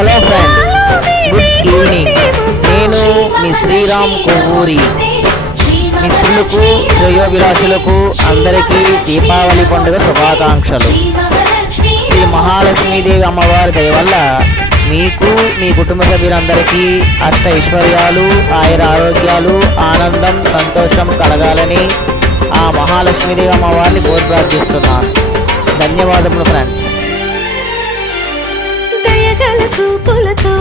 Hello friends good evening నేను మీ శ్రీరామ్ కొవ్వూరి. మిత్రులకు శ్రేయోభిలాషులకు అందరికీ దీపావళి పండుగ శుభాకాంక్షలు. శ్రీ మహాలక్ష్మీదేవి అమ్మవారి దయ వల్ల మీకు మీ కుటుంబ సభ్యులందరికీ అష్ట ఐశ్వర్యాలు ఆయుర ఆరోగ్యాలు ఆనందం సంతోషం కలగాలని ఆ మహాలక్ష్మీదేవి అమ్మవారిని కోరి ప్రార్థిస్తున్నాను. ధన్యవాదములు ఫ్రెండ్స్ చూపులతో